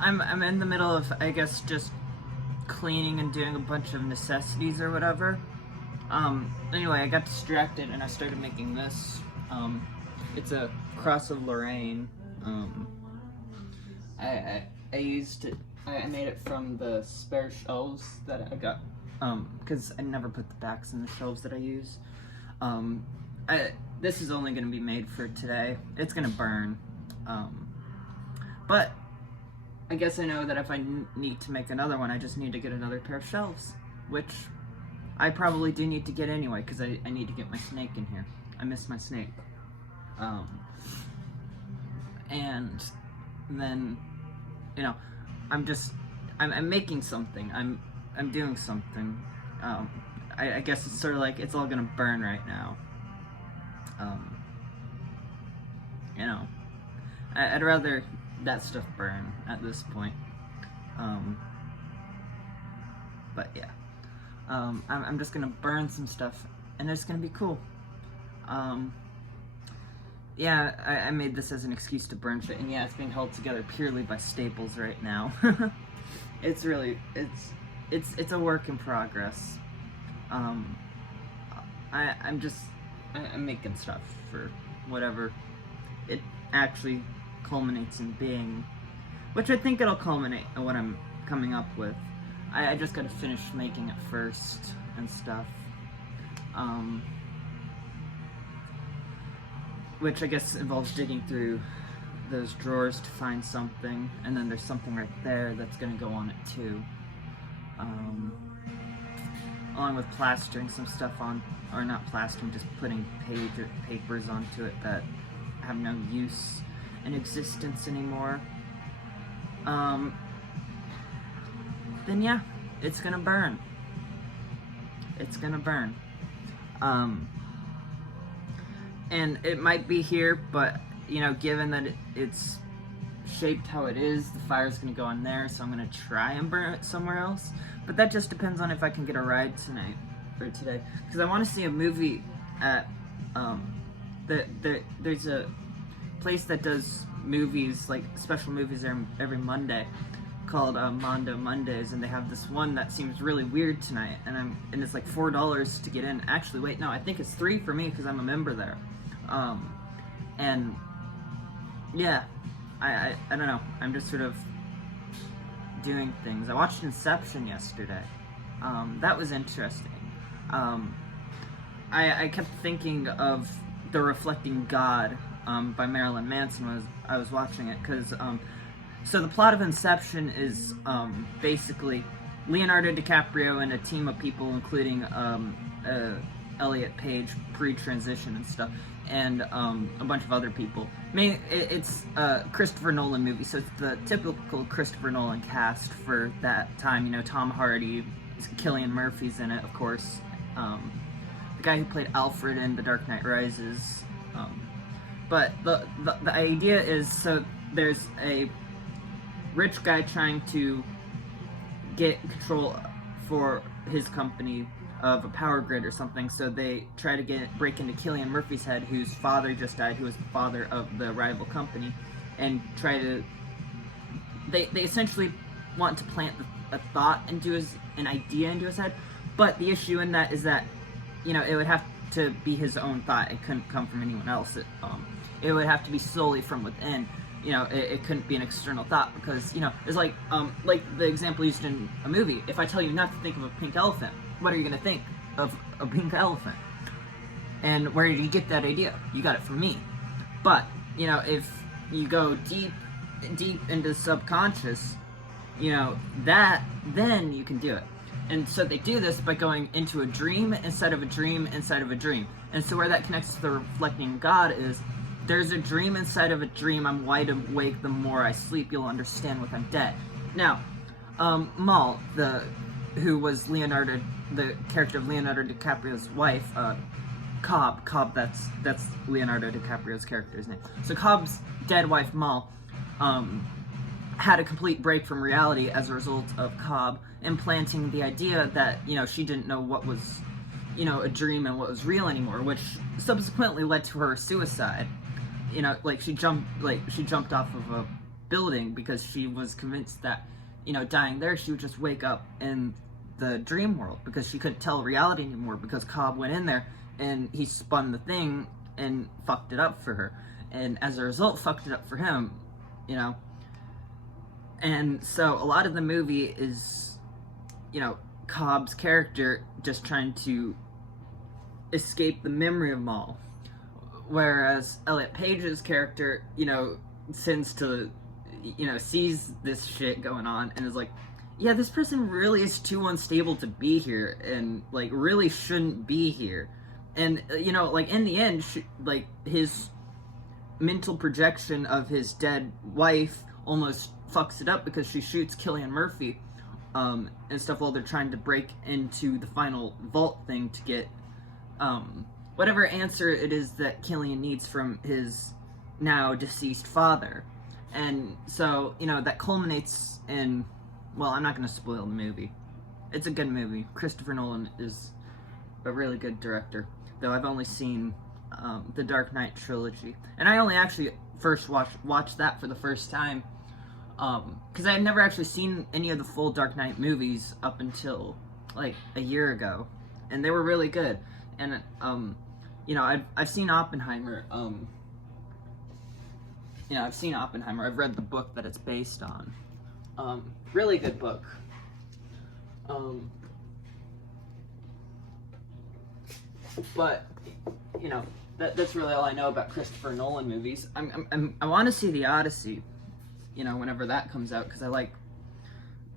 I'm in the middle of, I guess, just cleaning and doing a bunch of necessities or whatever. Anyway, I got distracted and I started making this. It's a cross of Lorraine. I used it. I made it from the spare shelves that I got. Because I never put the backs in the shelves that I use. This is only gonna be made for today. It's gonna burn. But I guess I know that if I need to make another one, I just need to get another pair of shelves, which I probably do need to get anyway, because I need to get my snake in here. I miss my snake. And then, you know, I'm making something. I'm doing something. I guess it's sort of like it's all gonna burn right now. You know, I'd rather that stuff burn at this point. But yeah, I'm just gonna burn some stuff, and it's gonna be cool. Yeah, I made this as an excuse to burn shit, and yeah, it's being held together purely by staples right now. It's really, it's a work in progress. I'm making stuff for whatever it actually culminates in being, which I think it'll culminate in what I'm coming up with. I just gotta finish making it first and stuff. Which I guess involves digging through those drawers to find something, and then there's something right there that's gonna go on it too. Along with plastering some stuff on, or not plastering, just putting papers onto it that have no use in existence anymore. Then yeah, it's gonna burn. It's gonna burn. And it might be here, but, you know, given that it's shaped how it is, the fire's gonna go on there, so I'm gonna try and burn it somewhere else. But that just depends on if I can get a ride tonight, or today. Because I want to see a movie at, there's a place that does movies, like special movies every Monday, called Mundane Mondays, and they have this one that seems really weird tonight, and it's like $4 to get in. Actually, wait, no, I think it's $3 for me because I'm a member there. And yeah, I don't know. I'm just sort of doing things. I watched Inception yesterday. That was interesting. I kept thinking of The Reflecting God by Marilyn Manson when I was watching it, because so the plot of Inception is basically Leonardo DiCaprio and a team of people, including Elliot Page pre-transition and stuff, and a bunch of other people. It's a Christopher Nolan movie, so it's the typical Christopher Nolan cast for that time. You know, Tom Hardy, Cillian Murphy's in it, of course. The guy who played Alfred in The Dark Knight Rises. But the idea is, so there's a rich guy trying to get control for his company of a power grid or something, so they try to break into Cillian Murphy's head, whose father just died, who was the father of the rival company, and they essentially want to plant a thought into an idea into his head, but the issue in that is that, you know, it would have to be his own thought. It couldn't come from anyone else. It would have to be solely from within. You know, it couldn't be an external thought, because, you know, it's like the example used in a movie. If I tell you not to think of a pink elephant, what are you going to think of? A pink elephant. And where did you get that idea? You got it from me. But, you know, if you go deep into subconscious, you know, then you can do it. And so they do this by going into a dream inside of a dream inside of a dream. And so where that connects to the reflecting God is, there's a dream inside of a dream. I'm wide awake. The more I sleep, you'll understand when I'm dead. Now, Mal, who was the character of Leonardo DiCaprio's wife, Cobb, that's Leonardo DiCaprio's character's name. So Cobb's dead wife, Mal, had a complete break from reality as a result of Cobb implanting the idea that, you know, she didn't know what was, you know, a dream and what was real anymore, which subsequently led to her suicide. You know, like she jumped off of building because she was convinced that, you know, dying there, she would just wake up in the dream world because she couldn't tell reality anymore because Cobb went in there and he spun the thing and fucked it up for her. And as a result, fucked it up for him, you know. And so a lot of the movie is, you know, Cobb's character just trying to escape the memory of Maul. Whereas Elliot Page's character, you know, sees this shit going on and is like, yeah, this person really is too unstable to be here and, like, really shouldn't be here. And, you know, like, in the end, like, his mental projection of his dead wife almost fucks it up because she shoots Cillian Murphy and stuff while they're trying to break into the final vault thing to get whatever answer it is that Cillian needs from his now deceased father. And so, you know, that culminates in, well, I'm not going to spoil the movie. It's a good movie. Christopher Nolan is a really good director, though I've only seen the Dark Knight trilogy. And I only actually first watched that for the first time because I had never actually seen any of the full Dark Knight movies up until, like, a year ago. And they were really good. And, you know, I've seen Oppenheimer. You know, I've seen Oppenheimer. I've read the book that it's based on. Really good book. But, you know, that's really all I know about Christopher Nolan movies. I want to see The Odyssey, you know, whenever that comes out, because I like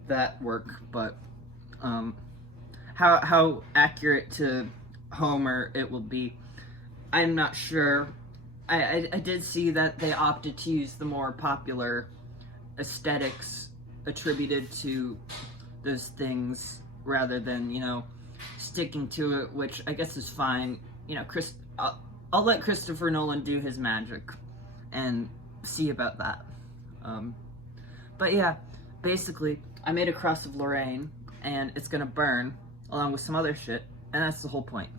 that work. But how accurate to Homer it will be, I'm not sure. I did see that they opted to use the more popular aesthetics attributed to those things rather than, you know, sticking to it, which I guess is fine. You know, I'll let Christopher Nolan do his magic and see about that. But yeah, basically, I made a cross of Lorraine, and it's gonna burn along with some other shit, and that's the whole point.